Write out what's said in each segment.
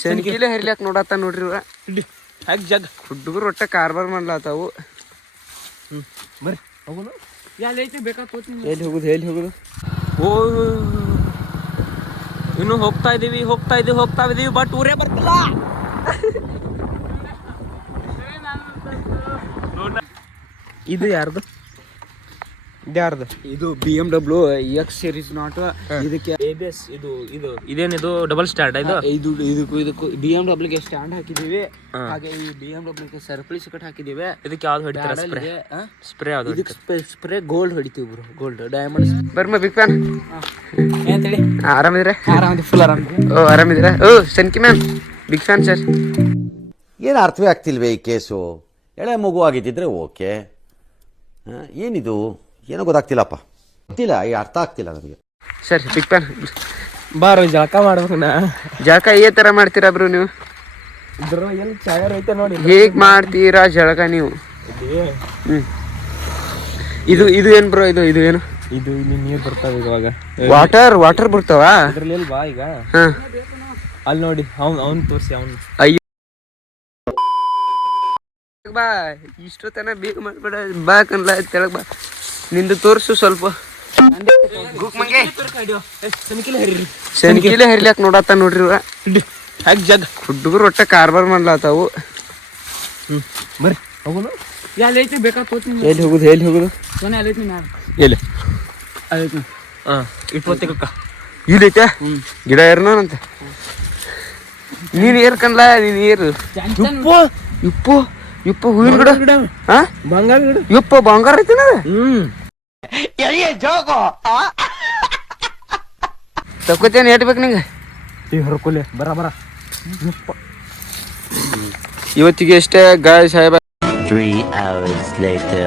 ಶನಿಕಿಲೆ ಹರಿಲಾಕ್ ನೋಡತ್ತ ನೋಡ್ರಿ ಹುಡುಗರು ಒಟ್ಟ ಕಾರ್ಬಾರ್ ಮಾಡ್ಲಾತಾವು. ಬರ್ರಿ ಹೋಗುದು ಎಲ್ಲಿ ಹೋಗುದು ಓ ಇನ್ನು ಹೋಗ್ತಾ ಇದೀವಿ ಬಟ್ ಊರೇ ಬರ್ತಿಲ್ಲ. ಇದು ಯಾರ್ದು ಇದು BMW X series ನಾಟ್. ಇದಕ್ಕೆ ABS ಇದೇನಿದು ಡಬಲ್ ಸ್ಟ್ಯಾಂಡ್ ಇದು ಇದಕ್ಕೂ BMW ಗೆ ಸ್ಟ್ಯಾಂಡ್ ಹಾಕಿದೀವಿ. ಹಾಗೆ ಈ BMW ಗೆ ಸರ್ಪಳಿ ಸಿಕಟ್ ಹಾಕಿದೀವಿ. ಇದಕ್ಕೆ ಯಾವ್ದು ಹೊಡಿತೀರಾ ಸ್ಪ್ರೇ ಯಾವ್ದು? ಸ್ಪ್ರೇ ಗೋಲ್ಡ್ ಹೊಡಿತೀವಿ ಬ್ರೋ, ಗೋಲ್ಡ್ ಡೈಮಂಡ್. ಬರ್ಮ ಬಿಗ್ ಫ್ಯಾನ್ ಅಂತೇಳಿ. ಆರಾಮಿದ್ರೆ? ಫುಲ್ ಆರಾಮ. ಓ ಆರಾಮಿದ್ರೆ? ಓ ಸನ್ಕಿ ಮ್ಯಾಮ್ ಬಿಗ್ ಫ್ಯಾನ್ ಸರ್. ಏನು ಅರ್ಥವೇ ಆಗ್ತಿಲ್ವೇ ಈ ಕೇಸು? ಎಳೆ ಮಗು ಆಗಿದ್ದಿದ್ರೆ ಓಕೆ, ಏನಿದು ಏನೋ ಗೊತ್ತಾಗ್ತಿಲ್ಲಪ್ಪ, ಗೊತ್ತಿಲ್ಲ, ಈ ಅರ್ಥ ಆಗ್ತಿಲ್ಲ ನನಗೆ. ಸರ್ ಬಿಗ್ ಫ್ಯಾನ್ ಬಾರೋ ಜಳಕ ಮಾಡ್ಬೇಕು. ಜಳಕ ಈ ತರ ಮಾಡ್ತೀರಾ ಬ್ರೋ ನೀವು? ಎಲ್ಲಿ ಚಾಯರ್ ಐತೆ ನೋಡಿ, ಹೇಗ್ ಮಾಡ್ತೀರಾ ಜಳಕ ನೀವು? ಇದು ಏನ್ ಬ್ರೋ? ಇದು ಏನು? ಇದು ಇಲ್ಲಿ ನೀರ್ ಬರ್ತಾವ ಇವಾಗ. ವಾಟರ್ ಬರ್ತಾವ ಅದ್ರಲ್ಲಿ ಬಾ ಈಗ. ಅಲ್ಲಿ ನೋಡಿ, ಅವ್ನ್ ತೋರ್ಸಿ. ಅಯ್ಯೋ ಬಾ, ಇಷ್ಟೊತ್ತನ ಬೇಗ ಮಾಡ್ಬೇಡ, ಬಾ ಕನ್ಲ ತೆಳಗ್ ಬಾ. ನಿಂದು ತೋರ್ಸು ಸ್ವಲ್ಪ. ಶನಿಕಿಲೆ ಹರಿಲಾಕ್ ನೋಡತ್ತ ನೋಡ್ರಿ ಹುಡುಗರು ಒಟ್ಟ ಕಾರ್ಬಾರ್ ಮಾಡ್ಲಾತಾವು. ಬರ್ರಿ ಹೋಗುದು. ಎಲ್ಲಿ ಹೋಗುದು ಎಲ್ಲಿ ಇಟ್ಕೊಕ್ಕ ಇಲ್ಲೈತೆ ಗಿಡ ಏರ್ನಂತ. ನೀನ್ ಏರ್ಕನ್ಲ, ನೀನ್ ಏರು. ಇಪ್ಪು ಹೂವಿನ ಗಿಡ, ಬಂಗಾರ ಗಿಡ. ಇಪ್ಪ ಬಂಗಾರ ಐತಿನ. ತಕ್ಕೋತೇನೆ ಏಟ್ಬೇಕು ನಿಂಗೆ? ಹರ್ಕೊಲೆ ಬರ ಇವತ್ತಿಗೆ ಎಷ್ಟೇ ಗಾಯ ಸಾಹೇಬ. 3 hours later.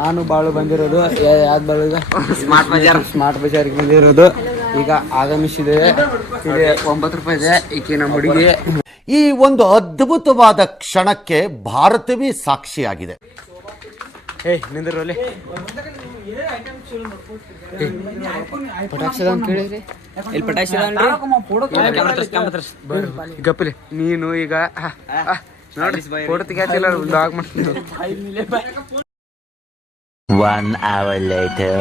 ನಾನು ಬಾಳು ಬಂದಿರೋದು ಯಾವ್ದು ಬಾಳು? ಸ್ಮಾರ್ಟ್ ಬಜಾರ್ಗೆ ಬಂದಿರೋದು. ಈಗ ಆಗಮಿಸಿದ್ದೇವೆ. ಇದೆ 9 ರೂಪಾಯಿ ಇದೆ. ಈಕೆ ನಮ್ಮ ಹುಡುಗಿ. ಈ ಒಂದು ಅದ್ಭುತವಾದ ಕ್ಷಣಕ್ಕೆ ಭಾರತವೇ ಸಾಕ್ಷಿಯಾಗಿದೆ. ನಿಂದ್ರಲ್ಲಿ ಪಟಾಕ್ಷದ ಅಂತ ಕೇಳಿದ್ರಿ? ಇಲ್ಲಿ ಪಟಾಕ್ಷಿ ಗಪ್ಪಲಿ ನೀನು ಈಗ ನೋಡಿ ಫೋಟೋ ತೆಗಿತಿಲ್ಲ, ಬ್ಲಾಗ್ ಮಾಡ್ತೀನಿ. 1 hour later.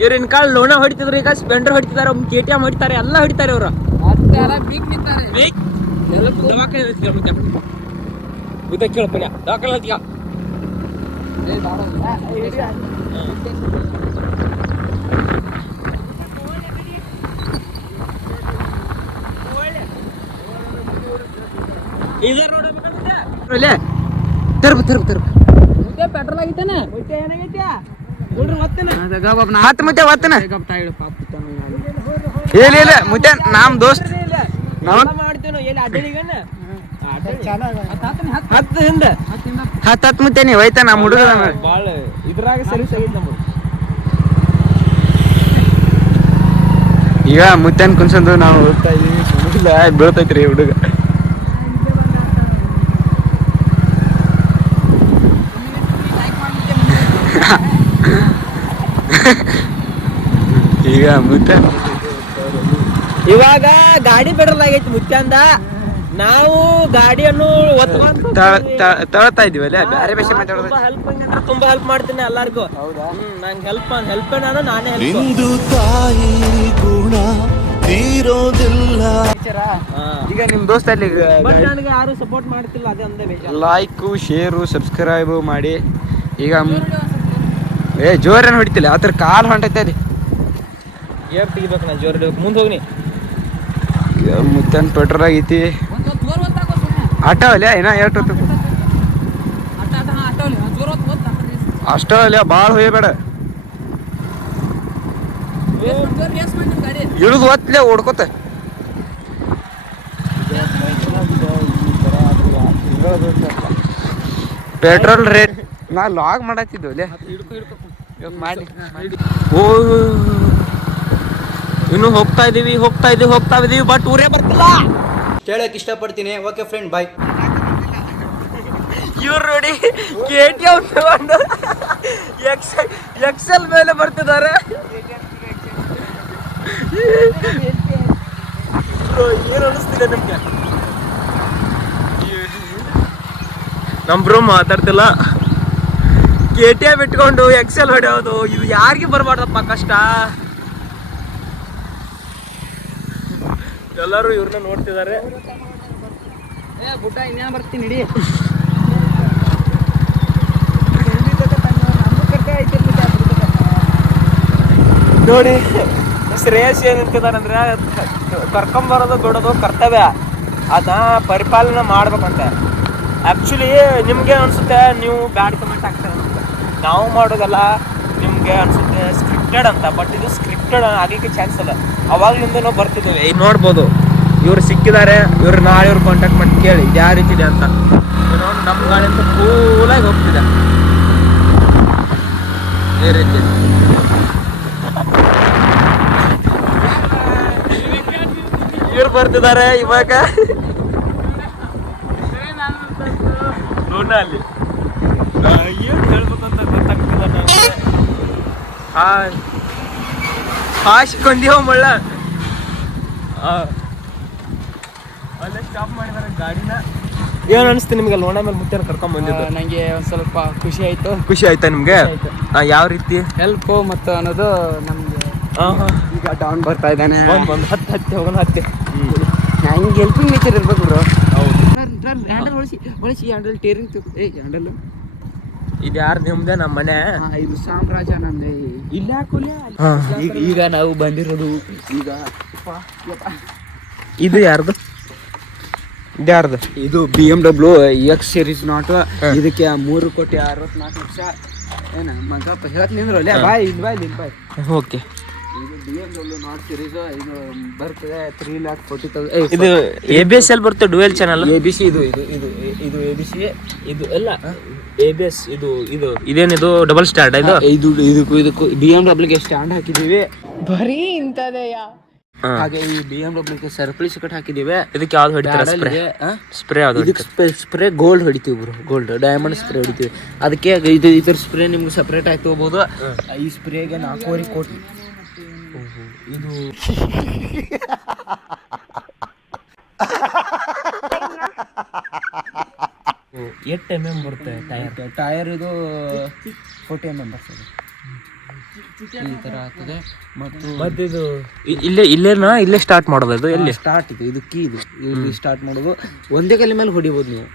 ಇವ್ರ ಇನ್ ಕಾಲ್ ಲೋಣ ಹೊಡಿತಿದ್ರು, ಈಗ ಸ್ಪೆಂಡರ್ ಹೊಡಿತಿದಾರೆ, KTM ಹೊಡಿತಾರೆ, ಎಲ್ಲ ಹೊಡಿತಾರೆ ಇವ್ರು. ಕೇಳಪ್ಪ ದಾಖಲೆ ಪೆಟ್ರೋಲ್ ಆಗಿತ್ತಾನೆ. ಇಲ್ಲ ಮುದ್ದೆ ನಮ್ ದೋಸ್ತ್ ಹತ್ತು ಮುತ್ತೇನಿ ಹೋಯ್ತಾ ನಮ್ಮ ಹುಡುಗ ಬಾಳ ಇದ್ರಾಗ ಸರ್ವಿಸ್ ಆಗೈತೆ ನಮ್ದು. ಈಗ ಮುತ್ತನ್ ಕುನ್ಸಂದು ನಾವು ಹೋಗ್ತಾ ಇದೀವಿ. ಬೀಳ್ತೈತ್ರಿ ಹುಡುಗ. ಈಗ ಮುತ್ತ ಇವಾಗ ಗಾಡಿ ಪೆಟ್ರೋಲ್ ಆಗೈತಿ ಮುತ್ಯಂದ. ನಾವು ಗಾಡಿಯನ್ನು ತಳ್ತಾ ಇದೀವಿ ಅಲ್ಲ, ಬೇರೆ ಭಾಷೆ ಮಾತಾಡೋದು. ತುಂಬಾ ಹೆಲ್ಪ್ ಮಾಡ್ತೀನಿ ಎಲ್ಲಾರ್ಗು. ನಂಗೆ ಹೆಲ್ಪ್ ನಾನು ನಾನೇ ಈಗ ನಿಮ್ ದೋಸ್ತ ಅಲ್ಲಿ ನನಗೆ ಯಾರು ಸಪೋರ್ಟ್ ಮಾಡ್ತಿಲ್ಲ, ಅದೇ ಒಂದೇ ಬೇಜಾರು. ಲೈಕ್ ಶೇರು ಸಬ್ಸ್ಕ್ರೈಬ್ ಮಾಡಿ. ಈಗ ಜೋರೇನು ಹೊಡಿತಿಲ್ಲ, ಅದ್ರ ಕಾಲ್ ಹೊಂಟೈತೆ ಅಲ್ಲಿ. ಏರ್ ತೆಗಿಬೇಕು, ನಾ ಜೋರ್ ಹಿಡಿಬೇಕು. ಮುಂದೆ ಹೋಗ್ನಿ. ಮುತ್ತನ್ ಪೆಟ್ರೋಲ್ ಆಗೈತಿ. ಆಟೋ ಅಲ್ಲ ಏನ ಎಷ್ಟು ಅಷ್ಟೋ ಅಲ್ಲ, ಭಾಳ ಹೋಯ್ಬೇಡ. ಇಳಿದು ಹೊತ್ತಲೇ ಓಡ್ಕೋತ. ಪೆಟ್ರೋಲ್ ರೇಟ್ ನಾ ಲಾಗ್ ಮಾಡತ್ತಿದ್ದು ಮಾಡಿ. ಓ ಇನ್ನು ಹೋಗ್ತಾ ಇದೀವಿ ಬಟ್ ಊರೇ ಬರ್ತಿಲ್ಲ. ಕೇಳಕ್ ಇಷ್ಟಪಡ್ತೀನಿ. ಓಕೆ ಫ್ರೆಂಡ್, ಬಾಯ್. ಇವ್ರು ನೋಡಿ KTM ತಗೊಂಡು XL ಮೇಲೆ ಬರ್ತಿದ್ದಾರೆ. ಏನು ಅನಿಸ್ತಿದೆ ನಿಮ್ಗೆ? ನಮ್ ಬ್ರೋ ಮಾತಾಡ್ತಿಲ್ಲ. KTM ಇಟ್ಕೊಂಡು ಎಕ್ಸೆಲ್ ಹೊಡೆಯೋದು ಇದು ಯಾರಿಗೆ ಬರ್ಬಾರ್ದಪ್ಪ ಕಷ್ಟ. ಎಲ್ಲರೂ ಇವ್ರನ್ನ ನೋಡ್ತಿದ್ದಾರೆ. ಬುಟ್ಟ ಇನ್ನೇನು ಬರ್ತೀನಿ ಇಡೀ ನೋಡಿ ಶ್ರೇಯಸ್ ಏನ್ ನಿಂತಿದಾರಂದ್ರೆ ಕರ್ಕೊಂಬರೋದು ಬಿಡೋದು ಕರ್ತವ್ಯ, ಅದನ್ನ ಪರಿಪಾಲನೆ ಮಾಡ್ಬೇಕಂತೆ. ಆ್ಯಕ್ಚುಲಿ ನಿಮಗೆ ಅನಿಸುತ್ತೆ ನೀವು ಬ್ಯಾಡ್ ಕಮೆಂಟ್ ಆಗ್ತಾರೆ ಅನ್ಸುತ್ತೆ, ನಾವು ಮಾಡೋದಲ್ಲ ನಿಮಗೆ ಅನಿಸುತ್ತೆ ಸ್ಕ್ರಿಪ್ಟೆಡ್ ಅಂತ. ಬಟ್ ಇದು ಸ್ಕ್ರಿಪ್ಟೆಡ್ ಆಗಲಿಕ್ಕೆ ಚಾನ್ಸ್ ಇಲ್ಲ. ಅವಾಗಲಿಂದ ನಾವು ಬರ್ತಿದ್ದೇವೆ. ಈಗ ನೋಡ್ಬೋದು ಇವ್ರು ಸಿಕ್ಕಿದ್ದಾರೆ, ಇವ್ರು ನಾಳೆ ಇವ್ರು ಕಾಂಟ್ಯಾಕ್ಟ್ ಮಾಡಿ ಕೇಳಿ ಇದು ಯಾವ ರೀತಿ ಇದೆ ಅಂತ. ನಮ್ಮ ಗಾಡಿ ಅಂತ ಕೂಲಾಗಿ ಹೋಗ್ತಿದೆ ಈ ರೀತಿ. ಇವ್ರು ಬರ್ತಿದ್ದಾರೆ ಇವಾಗ ಅಲ್ಲಿ ಏನು ಹೇಳ್ಬೇಕಂತ ಗೊತ್ತಾಗ್ತಿಲ್ಲ ನನಗೆ. ಹಾಸ್ಕೊಂಡಿವ ಮಳ್ಳ ಅಲ್ಲೇ ಸ್ಟಾಪ್ ಮಾಡಿದಾರೆ ಗಾಡಿನ. ಏನು ಅನಿಸ್ತು ನಿಮ್ಗೆ ಲೋಣ ಮೇಲೆ ಮುತ್ತಾರ ಕರ್ಕೊಂಡ್ ಬಂದಿದ್ದು? ನನಗೆ ಒಂದು ಸ್ವಲ್ಪ ಖುಷಿ ಆಯಿತು. ಖುಷಿ ಆಯ್ತಾ ನಿಮ್ಗೆ? ಯಾವ ರೀತಿ ಹೆಲ್ಪು ಮತ್ತು ಅನ್ನೋದು ನಮಗೆ ಈಗ ಡೌನ್ ಬರ್ತಾ ಇದ್ದಾನೆ. ಒಂದು ಹತ್ತಿ ಹೋಗೋಣ ಹತ್ತಿ. ಹಂಗೆ ಹೆಲ್ಪಿಂಗ್ ನೇಚರ್ ಇರ್ಬೇಕು ಬ್ರೋ. ಹೌದು. ಹ್ಯಾಂಡಲ್ ಒಳಿಸಿ ಹ್ಯಾಂಡಲ್ ಟೇರಿಂಗ್ ಹ್ಯಾಂಡಲ್ ಇದು ಯಾರು ನಿಮ್ದೆ? ನಮ್ಮ ಮನೆ. ಇದು ಸಾಮ್ರಾಜ್ಯ ನಮ್ದೆ. ಇಲ್ಲ ಈಗ ನಾವು ಬಂದಿರೋದು ಈಗ ಇದು ಯಾರ್ದು? ಇದ್ಯಾರ್ದು? ಇದು BMW X ಸೀರೀಸ್ ನಾಟ್. ಇದಕ್ಕೆ 3,64,00,000. ಏನ ಮಗಪ್ಪ ಹೇಳಕ್ ನಿಂದ್ರಲ್ಲ ಬಾಯ್ ಇಲ್ಲಿ ಬಾಯ್ ಇಲ್ಲಿ ಬಾಯ್. ಓಕೆ. ಇದು BMW ನಾಟ್ ಸೀರೀಸ್. ಇದು ಬರ್ತದೆ 3,40,000. ಇದು ABS ಅಲ್ಲಿ ಬರುತ್ತೆ ಡುವೆಲ್ ಚಾನಲ್. ABC ಇದು ಇದು ಇದು ಇದು ABC ಇದು ಎಲ್ಲ ABS. ಇದು ಇದೇನಿದು ಡಬಲ್ ಸ್ಟಾರ್ಟ್ ಇದು? ಇದಕ್ಕೂ BMW ಗೆ ಸ್ಟ್ಯಾಂಡ್ ಹಾಕಿದೀವಿ. ಬರೀ ಇಂಥದೆಯಾ. ಹಾಗೆ ಈ BMW ಸರ್ಪ್ಲೀಸ್ ಕಟ್ ಹಾಕಿದೀವಿ. ಇದಕ್ಕೆ ಯಾವ್ದು ಹೊಡಿತಾರೆ ಸ್ಪ್ರೇ? ಸ್ಪ್ರೇ ಯಾವ್ದು? ಇದಕ್ಕೆ ಸ್ಪ್ರೇ ಗೋಲ್ಡ್ ಹೊಡಿತೀವಿ ಬ್ರೋ. ಗೋಲ್ಡ್ ಡೈಮಂಡ್ ಸ್ಪ್ರೇ ಹೊಡಿತೀವಿ. ಅದಕ್ಕೆ ಇದ್ರ ಸ್ಪ್ರೇ ನಿಮ್ಗೆ ಸಪ್ರೇಟ್ ಆಗಿ ತಗೋಬಹುದು. ಈ ಸ್ಪ್ರೇಗೆ 4.5 ಕೋಟಿ. ಇದು ಎಷ್ಟು MM ಬರುತ್ತೆ ಟೈರ್? ಇದು 40 mm ಬರ್ತದೆ. ಈ ತರ ಆಗ್ತದೆ. ಮತ್ತು ಇದು ಇಲ್ಲೇ ಸ್ಟಾರ್ಟ್ ಮಾಡೋದು? ಇದು ಎಲ್ಲಿ ಸ್ಟಾರ್ಟ್ ಇದೆ? ಇದು ಕೀ. ಇದು ಇಲ್ಲಿ ಸ್ಟಾರ್ಟ್ ಮಾಡೋದು. ಒಂದೇ ಕಲ್ಲಿ ಮೇಲೆ ಹೊಡಿಬೋದು ನೀವು.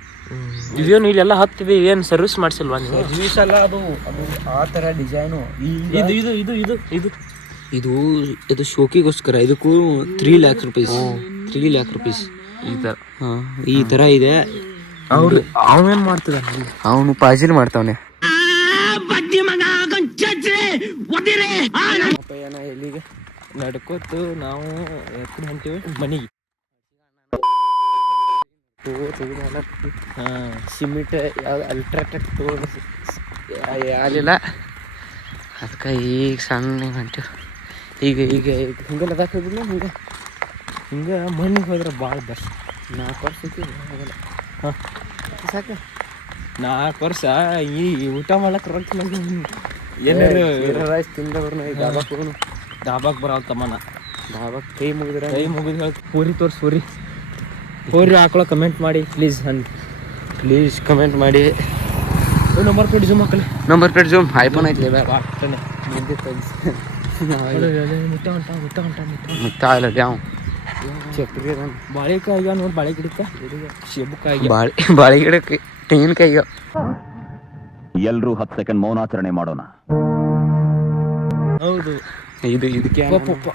ಇದೇನು ಇಲ್ಲೆಲ್ಲ ಹತ್ತಿದೆ, ಏನು ಸರ್ವಿಸ್ ಮಾಡಿಸಿಲ್ವಾ ನೀವು? ಸರ್ವಿಸ್ ಅಲ್ಲ, ಅದು ಆ ಥರ ಡಿಸೈನು. ಇದು ಇದು ಇದು ಇದು ಇದು ಇದು ಇದು ಶೋಕಿಗೋಸ್ಕರ. ಇದಕ್ಕೂ 3 lakhs rupees. 3 lakh rupees ಈ ಥರ. ಹಾಂ, ಈ ಥರ ಇದೆ. ಅವನೇನು ಮಾಡ್ತಿದ್ದಾನೆ? ಅವನು ಪಾಜಿಲ್ ಮಾಡ್ತಾವನೆ. ಎಲ್ಲಿಗೆ ನಡ್ಕೋತು ನಾವು ಎತ್ಕೊಂಡು ಹೊಂಟೀವಿ ಮನೆಗೆ. ಸಿಮೆಂಟ್ ಯಾವ್ದು ಅಲ್ಟ್ರಾಟೆಕ್ ತಗೊಂಡು ಯಾರಿಲ್ಲ, ಅದಕ್ಕೆ ಈಗ ಸಣ್ಣ ಹೊಂಟೀವಿ. ಈಗ ಹಿಂಗೆಲ್ಲ ಅದಾಕಿದ್ರು ಹಿಂಗೆ ಮಣ್ಣಿಗೆ ಹೋದ್ರೆ ಭಾಳ ಬೆಸ್ಟ್. 4 ವರ್ಷಕ್ಕೆ ಆಗಲ್ಲ. ಹಾಂ ಸಾಕು. 4 ವರ್ಷ ಈ ಊಟ ಮಾಡಕ್ಕೆ ರೊಕ್ಕ ಏನಾರು ರೈಸ್ ತಿಂದವ್ರನ್ನ ಈಗ ಡಾಬಾಕ್ ಬರತ್ತಮ್ಮನ. ಡಾಬಾಕ್ ಕೈ ಮುಗಿದ್ರೆ ಮುಗಿದು ಹೇಳ್ತು. ಪೂರಿ ತೋರ್ಸಿ ಪೂರಿ ಹಾಕೊಳ್ಳೋ ಕಮೆಂಟ್ ಮಾಡಿ ಪ್ಲೀಸ್ ಕಮೆಂಟ್ ಮಾಡಿ. ನಂಬರ್ ಪ್ಲೇಟ್ ಜೂಮ್ ಹಾಕಲಿ. ನಂಬರ್ ಪ್ಲೇಟ್ ಜೂಮ್ ಐಫೋನ್ ಐತ್ಲಿ ಮುಂದೆ ಬಾಳೆಕಾಯಿ ನೋಡಿ, ಬಾಳೆ ಗಿಡಕ್ಕೆ ಸೇಬುಕಾಯಿ, ಬಾಳೆ ಗಿಡಕ್ಕೆ ತೆಂಗಿನಕಾಯಿ. ಎಲ್ರೂ 10 ಸೆಕೆಂಡ್ ಮೌನಾಚರಣೆ ಮಾಡೋಣ. ಹೌದು. ಇದಕ್ಕೆ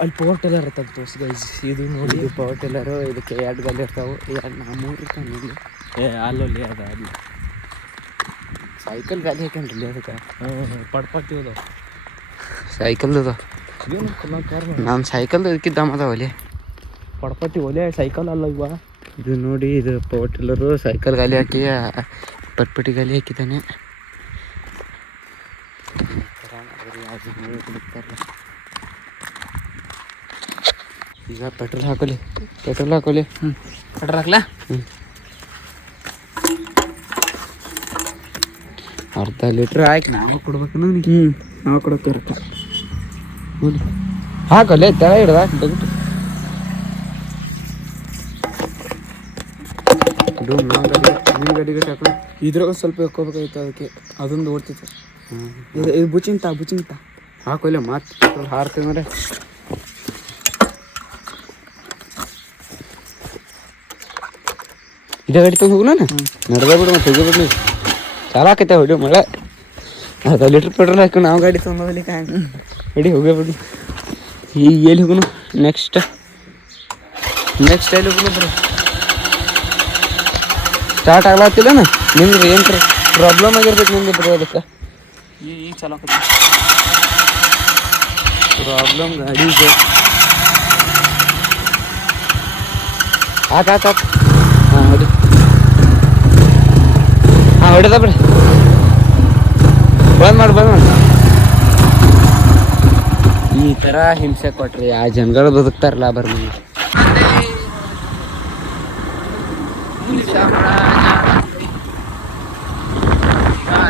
ಅಲ್ಲಿ ಪವರ್ ಟೇಲರ್ ಇರ್ತದೆ ತೋರ್ಸಿ ಗೈಸ್. ಇದು ನೋಡಿ, ಇದು ಪವರ್ ಟೇಲರು. ಇದಕ್ಕೆ 2 ಗಾಲಿ ಇರ್ತಾವೆ. 3 ಇರ್ತಾವೆ. ಅಲ್ಲಲ್ಲಿ ಅದ ಅಲ್ಲಿ ಸೈಕಲ್ ಗಾಲಿ ಹಾಕಂಡ್ರಿ ಅದಕ್ಕೆ. ಪಡ್ಪಟ್ಟಿ ಅದ ಸೈಕಲ್ದು. ನಾನು ಸೈಕಲ್ದು ಇದಕ್ಕಿದ್ದ ಅದಾವಲ್ಲಿ ಪಡ್ಪಟ್ಟಿ ಒಲೆ ಸೈಕಲ್ ಅಲ್ಲ ಇವ. ಇದು ನೋಡಿ, ಇದು ಪವರ್ ಟಿಲ್ಲರು. ಸೈಕಲ್ ಗಾಲಿ ಹಾಕಿ ಪಟ್ಪಟ್ಟಿ ಗಾಲಿ ಹಾಕಿದ್ದಾನೆ. ಈಗ ಪೆಟ್ರೋಲ್ ಹಾಕೋಲಿ. ಪೆಟ್ರೋಲ್ ಹಾಕ್ಲಾ? ಅರ್ಧ ಲೀಟ್ರ್ ಹಾಕಿ ನಾವು ಕೊಡ್ಬೇಕು. ನಾವು ಕೊಡೋಕೆ ಹಾಕಲ್ಲೇ ತೆಳ ಹಿಡ್ದು ಹಾಕಿ ತೆಗಿಟ್ಟು ನಿನ್ನ ಗಡಿ ಗಟ್ಟಿ ಹಾಕೊಂಡು ಇದ್ರಾಗ ಸ್ವಲ್ಪ ಹಾಕೋಬೇಕಾಗಿತ್ತು ಅದಕ್ಕೆ ಅದೊಂದು ಓಡ್ತಿತ್ತು ಇದು ಬುಚಿಂತ ಹಾಕೊಲ್ಲ ಮಾತು ಹಾರ್ತೀವಂದ್ರೆ ಇದೇ ಗಾಡಿ ತಂದು ಹೋಗುಣ ನಡೆದ ಬಿಡು ಮತ್ತೆ ತೆಗಿಬಿಡ್ಲಿ ಚಾಲ ಆಕೈತೆ ಹೊಡಿ ಮಳೆ ಅರ್ಧ ಲೀಟ್ರ್ ಪೆಟ್ರೋಲ್ ಹಾಕೊಂಡು ನಾವು ಗಾಡಿ ತೊಗೊಂಡೋಗ್ಲಿ ಗಾಡಿ ಹೋಗೇಬಿಡಿ ಈಗ ಎಲ್ಲಿ ಹೋಗುನು ನೆಕ್ಸ್ಟ್ ಎಲ್ಲಿ ಹೋಗುನು ಬರೀ ಸ್ಟಾರ್ಟ್ ಆಗ್ಲಾತಿಲ್ಲನ ನಿಮ್ದು ಏನು ಪ್ರಾಬ್ಲಮ್ ಆಗಿರ್ಬೇಕು ನಿಮ್ದು ಬರೋ ಅದಕ್ಕೆ ಈಗ ಚಲೋ ಪ್ರಾಬ್ಲಮ್ ಗಾಡಿ ಇದೆ ಆತ ಹಾಂ ಹೊಡಿ ಹಾಂ ಹೊಡೆದ ಬಿಡಿ ಬಂದ್ ಮಾಡಿ ಈ ಥರ ಹಿಂಸೆ ಕೊಟ್ರಿ ಆ ಜನಗಳು ಬದುಕ್ತಾರಲ್ಲ ಬರ್ಮಂಗ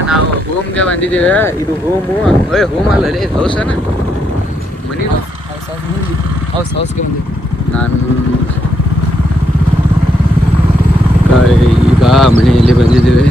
ನಾವು ಹೋಮ್ಗೆ ಬಂದಿದ್ದೀವಿ ಇದು ಹೋಮ್ ಅಲ್ಲ ಇದು ಹೌಸನ ಮನಿ ಹೌಸ್ಗೆ ಬಂದಿದ್ವಿ ನಾನು ಈಗ ಮನೆಯಲ್ಲಿ ಬಂದಿದ್ದೀವಿ